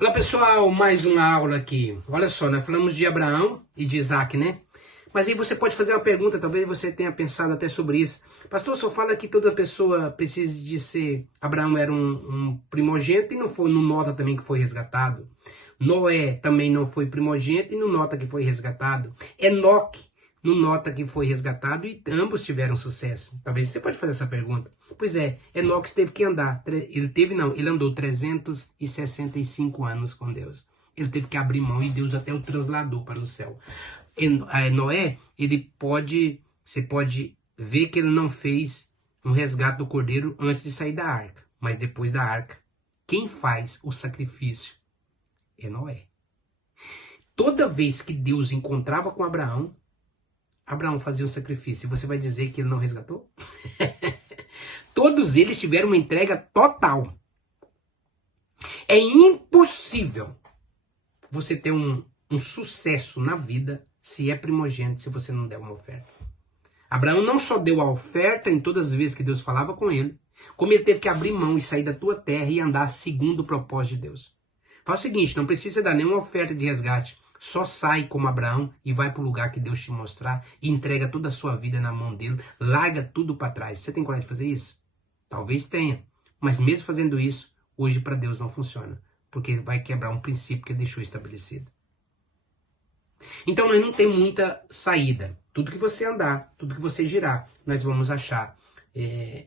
Olá pessoal, mais uma aula aqui. Olha só, nós falamos de Abraão e de Isaac, né? Mas aí você pode fazer uma pergunta, talvez você tenha pensado até sobre isso. Pastor, só fala que toda pessoa precisa de ser... Abraão era um primogênito e não nota também que foi resgatado. Noé também não foi primogênito e não nota que foi resgatado. Enoque não nota que foi resgatado e ambos tiveram sucesso. Talvez você pode fazer essa pergunta. Pois é, Enoque teve que andar. Ele andou 365 anos com Deus. Ele teve que abrir mão e Deus até o trasladou para o céu. Noé, você pode ver que ele não fez um resgate do cordeiro antes de sair da arca. Mas depois da arca, quem faz o sacrifício é Noé. Toda vez que Deus encontrava com Abraão, Abraão fazia um sacrifício. E você vai dizer que ele não resgatou? Todos eles tiveram uma entrega total. É impossível você ter um sucesso na vida se é primogênito, se você não der uma oferta. Abraão não só deu a oferta em todas as vezes que Deus falava com ele, como ele teve que abrir mão e sair da tua terra e andar segundo o propósito de Deus. Faz o seguinte, não precisa dar nenhuma oferta de resgate. Só sai como Abraão e vai para o lugar que Deus te mostrar e entrega toda a sua vida na mão dele. Larga tudo para trás. Você tem coragem de fazer isso? Talvez tenha. Mas mesmo fazendo isso, hoje para Deus não funciona. Porque vai quebrar um princípio que ele deixou estabelecido. Então nós não temos muita saída. Tudo que você andar, tudo que você girar, nós vamos achar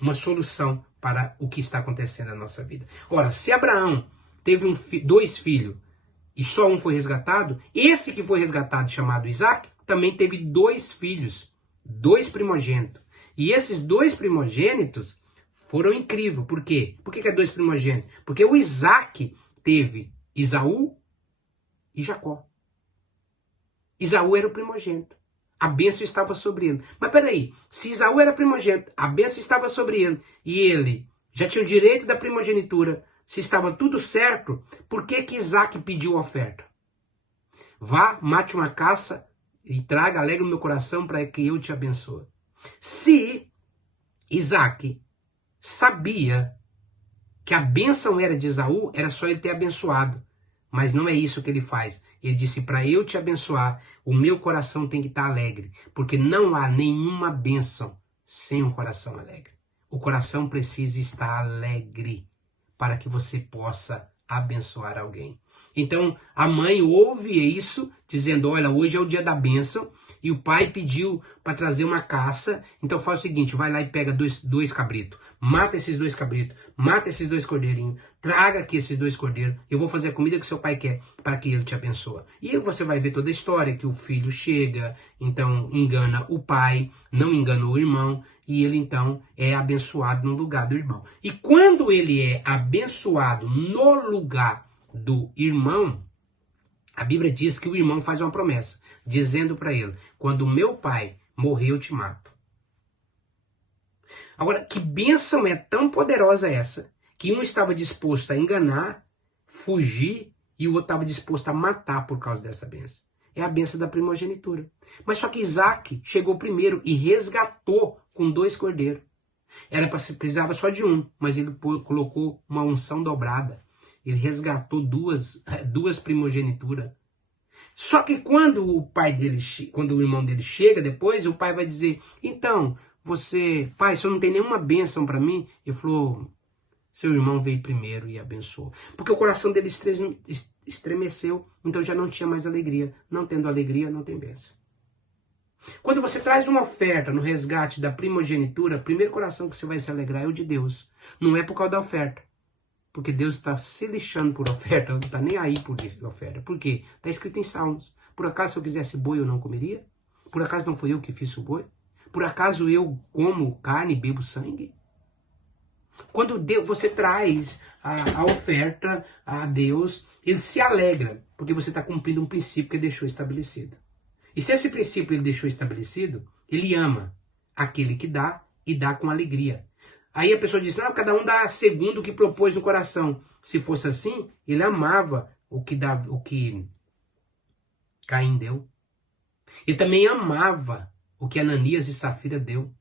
uma solução para o que está acontecendo na nossa vida. Ora, se Abraão teve dois filhos e só um foi resgatado, esse que foi resgatado, chamado Isaac, também teve dois filhos, dois primogênitos. E esses dois primogênitos foram incríveis. Por quê? Por que é dois primogênitos? Porque o Isaac teve Esaú e Jacó. Esaú era o primogênito. A bênção estava sobre ele. Mas peraí, se Esaú era primogênito, a bênção estava sobre ele, e ele já tinha o direito da primogenitura, se estava tudo certo, por que Isaac pediu oferta? Vá, mate uma caça e traga, alegre o meu coração para que eu te abençoe. Se Isaac sabia que a bênção era de Esaú, era só ele ter abençoado. Mas não é isso que ele faz. Ele disse, para eu te abençoar, o meu coração tem que estar alegre. Porque não há nenhuma bênção sem um coração alegre. O coração precisa estar alegre para que você possa abençoar alguém. Então, a mãe ouve isso, dizendo, olha, hoje é o dia da bênção, e o pai pediu para trazer uma caça, então faz o seguinte, vai lá e pega dois cabritos, mata esses dois cabritos, mata esses dois cordeirinhos, traga aqui esses dois cordeiros, eu vou fazer a comida que seu pai quer, para que ele te abençoe. E aí você vai ver toda a história, que o filho chega, então engana o pai, não engana o irmão, e ele então é abençoado no lugar do irmão. E quando ele é abençoado no lugar do irmão, a Bíblia diz que o irmão faz uma promessa, dizendo para ele, quando meu pai morrer eu te mato. Agora, que bênção é tão poderosa essa, que um estava disposto a enganar, fugir, e o outro estava disposto a matar por causa dessa bênção. É a bênção da primogenitura. Mas só que Isaac chegou primeiro e resgatou com dois cordeiros. Precisava só de um, mas ele colocou uma unção dobrada. Ele resgatou duas primogenituras. Só que quando o irmão dele chega depois, o pai vai dizer, então, pai, você não tem nenhuma bênção para mim? Ele falou, seu irmão veio primeiro e abençoou. Porque o coração dele estremeceu, então já não tinha mais alegria. Não tendo alegria, não tem bênção. Quando você traz uma oferta no resgate da primogenitura, o primeiro coração que você vai se alegrar é o de Deus. Não é por causa da oferta. Porque Deus está se lixando por oferta, não está nem aí por oferta. Por quê? Está escrito em Salmos. Por acaso se eu quisesse boi eu não comeria? Por acaso não foi eu que fiz o boi? Por acaso eu como carne e bebo sangue? Quando você traz a oferta a Deus, ele se alegra, porque você está cumprindo um princípio que ele deixou estabelecido. E se esse princípio ele deixou estabelecido, ele ama aquele que dá e dá com alegria. Aí a pessoa diz, não, cada um dá segundo o que propôs no coração. Se fosse assim, ele amava o que Caim deu. Ele também amava o que Ananias e Safira deu.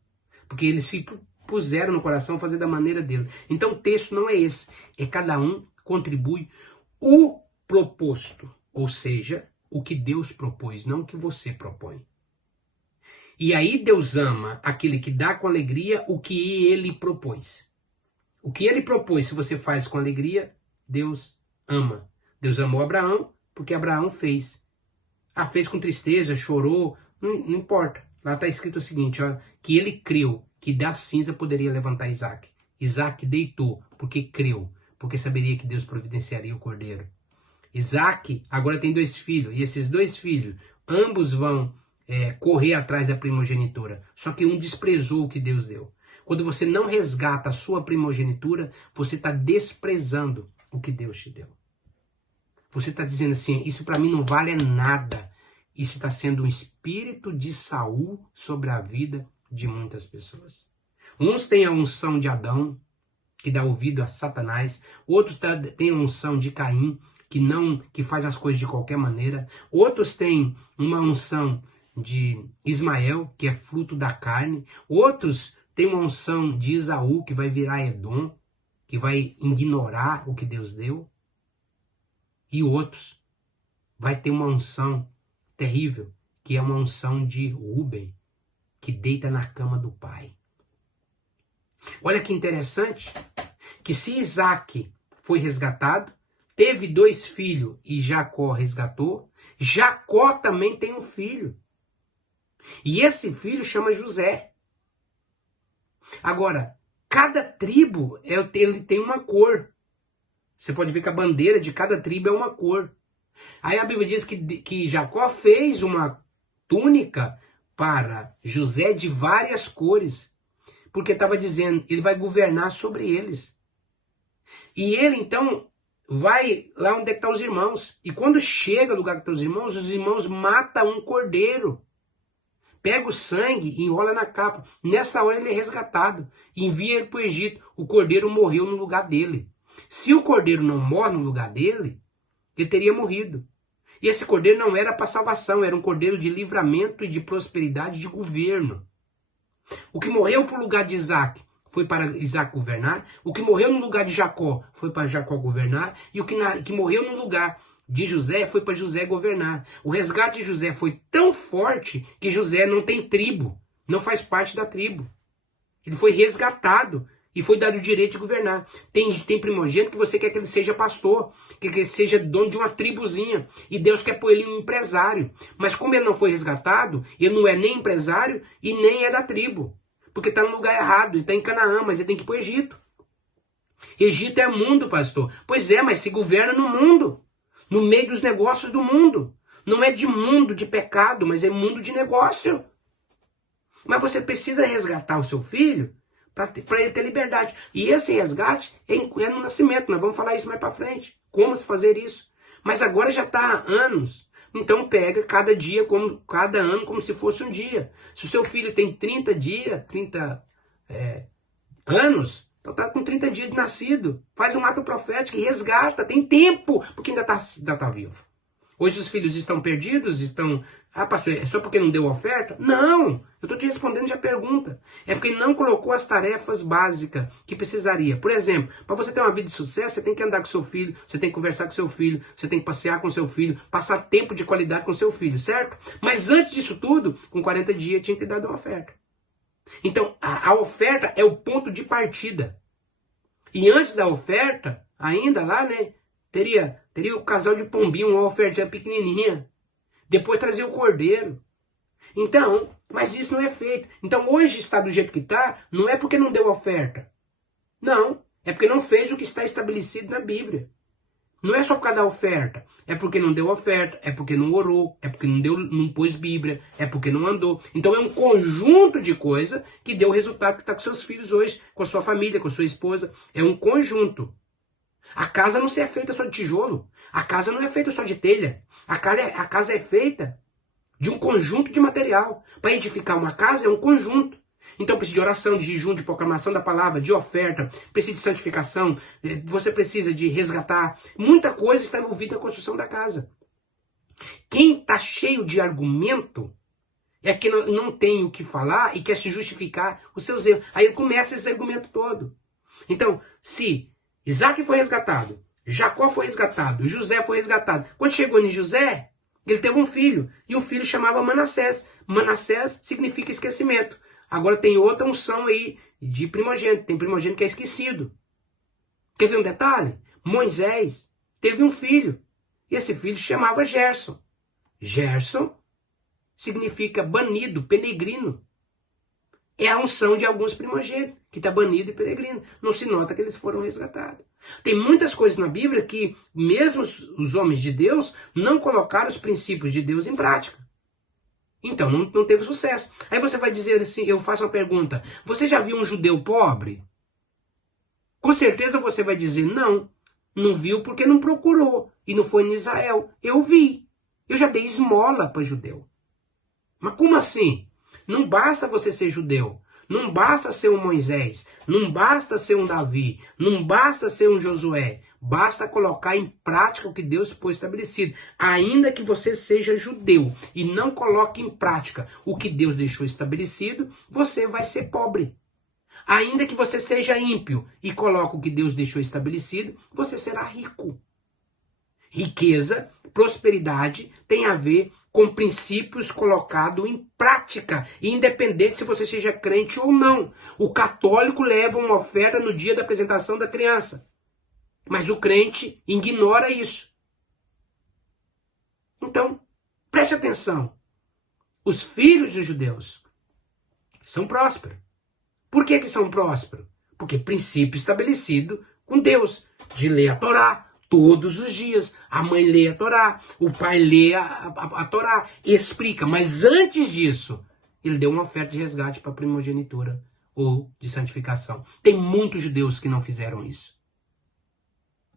Porque eles se puseram no coração fazer da maneira dele. Então o texto não é esse. É cada um contribui o proposto, ou seja, o que Deus propôs, não o que você propõe. E aí Deus ama aquele que dá com alegria o que ele propôs. O que ele propôs, se você faz com alegria, Deus ama. Deus amou Abraão porque Abraão fez. Fez com tristeza, chorou, não importa. Lá está escrito o seguinte, ó, que ele creu que da cinza poderia levantar Isaac. Isaac deitou porque creu, porque saberia que Deus providenciaria o cordeiro. Isaac agora tem 2 filhos, e esses 2 filhos, ambos vão correr atrás da primogenitura. Só que um desprezou o que Deus deu. Quando você não resgata a sua primogenitura, você está desprezando o que Deus te deu. Você está dizendo assim, isso para mim não vale nada. Isso está sendo um espírito de Saul sobre a vida de muitas pessoas. Uns têm a unção de Adão, que dá ouvido a Satanás. Outros têm a unção de Caim, que faz as coisas de qualquer maneira. Outros têm uma unção de Ismael, que é fruto da carne. Outros têm uma unção de Esaú, que vai virar Edom, que vai ignorar o que Deus deu. E outros vai ter uma unção terrível, que é uma unção de Rúben, que deita na cama do pai. Olha que interessante, que se Isaac foi resgatado, teve 2 filhos e Jacó resgatou, Jacó também tem um filho. E esse filho chama José. Agora, cada tribo ele tem uma cor. Você pode ver que a bandeira de cada tribo é uma cor. Aí a Bíblia diz que Jacó fez uma túnica para José de várias cores. Porque estava dizendo, ele vai governar sobre eles. E ele então vai lá onde estão os irmãos. E quando chega no lugar que estão os irmãos matam um cordeiro. Pega o sangue e enrola na capa. Nessa hora ele é resgatado. Envia ele para o Egito. O cordeiro morreu no lugar dele. Se o cordeiro não morre no lugar dele, ele teria morrido. E esse cordeiro não era para salvação, era um cordeiro de livramento e de prosperidade de governo. O que morreu para o lugar de Isaac foi para Isaac governar. O que morreu no lugar de Jacó foi para Jacó governar. E o que morreu no lugar de José foi para José governar. O resgate de José foi tão forte que José não tem tribo, não faz parte da tribo. Ele foi resgatado e foi dado o direito de governar. Tem primogênito que você quer que ele seja pastor, que ele seja dono de uma tribuzinha. E Deus quer pôr ele um empresário. Mas como ele não foi resgatado, ele não é nem empresário e nem é da tribo. Porque está no lugar errado, ele está em Canaã, mas ele tem que ir para o Egito. Egito é mundo, pastor. Pois é, mas se governa no mundo. No meio dos negócios do mundo. Não é de mundo de pecado, mas é mundo de negócio. Mas você precisa resgatar o seu filho para ele ter liberdade. E esse resgate é no nascimento. Nós vamos falar isso mais para frente. Como se fazer isso. Mas agora já está há anos. Então pega cada dia, cada ano, como se fosse um dia. Se o seu filho tem 30 dias, 30 anos, então está com 30 dias de nascido. Faz um ato profético e resgata. Tem tempo, porque ainda tá vivo. Hoje os filhos estão perdidos, estão... pastor, é só porque não deu oferta? Não! Eu estou te respondendo já a pergunta. É porque não colocou as tarefas básicas que precisaria. Por exemplo, para você ter uma vida de sucesso, você tem que andar com seu filho, você tem que conversar com seu filho, você tem que passear com seu filho, passar tempo de qualidade com seu filho, certo? Mas antes disso tudo, com 40 dias, tinha que ter dado uma oferta. Então, a oferta é o ponto de partida. E antes da oferta, ainda lá, né? Teria o casal de pombinho, uma oferta pequenininha. Depois trazia o cordeiro. Então, mas isso não é feito. Então hoje está do jeito que está, não é porque não deu oferta. Não, é porque não fez o que está estabelecido na Bíblia. Não é só por causa da oferta. É porque não deu oferta, é porque não orou, é porque não pôs Bíblia, é porque não andou. Então é um conjunto de coisas que deu o resultado que está com seus filhos hoje, com a sua família, com a sua esposa. É um conjunto. A casa não é feita só de tijolo. A casa não é feita só de telha. A casa é feita de um conjunto de material. Para edificar uma casa é um conjunto. Então precisa de oração, de jejum, de proclamação da palavra, de oferta, precisa de santificação, você precisa de resgatar. Muita coisa está envolvida na construção da casa. Quem está cheio de argumento é que não tem o que falar e quer se justificar os seus erros. Aí começa esse argumento todo. Então, se Isaac foi resgatado, Jacó foi resgatado, José foi resgatado. Quando chegou em José, ele teve um filho, e o filho chamava Manassés. Manassés significa esquecimento. Agora tem outra unção aí de primogênito, tem primogênito que é esquecido. Quer ver um detalhe? Moisés teve um filho, e esse filho chamava Gerson. Gerson significa banido, peregrino. É a unção de alguns primogênitos, que está banido e peregrino. Não se nota que eles foram resgatados. Tem muitas coisas na Bíblia que, mesmo os homens de Deus, não colocaram os princípios de Deus em prática. Então, não teve sucesso. Aí você vai dizer assim, eu faço uma pergunta, você já viu um judeu pobre? Com certeza você vai dizer, não. Não viu porque não procurou. E não foi em Israel. Eu vi. Eu já dei esmola para judeu. Mas como assim? Não basta você ser judeu. Não basta ser um Moisés. Não basta ser um Davi. Não basta ser um Josué. Basta colocar em prática o que Deus pôs estabelecido. Ainda que você seja judeu e não coloque em prática o que Deus deixou estabelecido, você vai ser pobre. Ainda que você seja ímpio e coloque o que Deus deixou estabelecido, você será rico. Riqueza, prosperidade tem a ver com princípios colocados em prática, independente se você seja crente ou não. O católico leva uma oferta no dia da apresentação da criança, mas o crente ignora isso. Então, preste atenção. Os filhos dos judeus são prósperos. Por que são prósperos? Porque princípio estabelecido com Deus, de ler a Torá todos os dias. A mãe lê a Torá, o pai lê a Torá e explica. Mas antes disso, ele deu uma oferta de resgate para a primogenitura ou de santificação. Tem muitos judeus que não fizeram isso.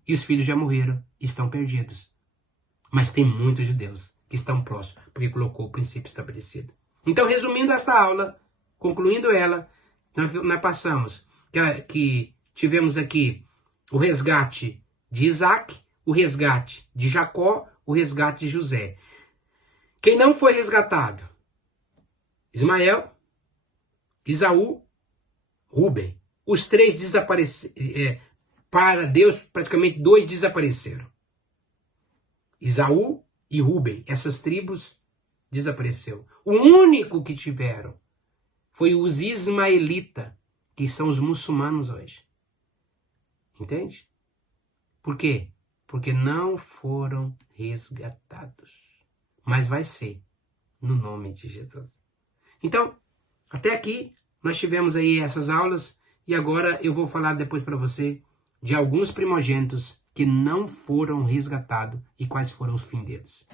E os filhos já morreram e estão perdidos. Mas tem muitos judeus que estão próximos, porque colocou o princípio estabelecido. Então, resumindo essa aula, concluindo ela, nós passamos que tivemos aqui o resgate de Isaac, o resgate de Jacó, o resgate de José. Quem não foi resgatado? Ismael, Esaú, Rúben. Os três desapareceram. Para Deus, praticamente 2 desapareceram. Esaú e Rúben. Essas tribos desapareceram. O único que tiveram foi os ismaelitas, que são os muçulmanos hoje. Entende? Por quê? Porque não foram resgatados. Mas vai ser, no nome de Jesus. Então, até aqui, nós tivemos aí essas aulas, e agora eu vou falar depois para você de alguns primogênitos que não foram resgatados e quais foram os fins deles.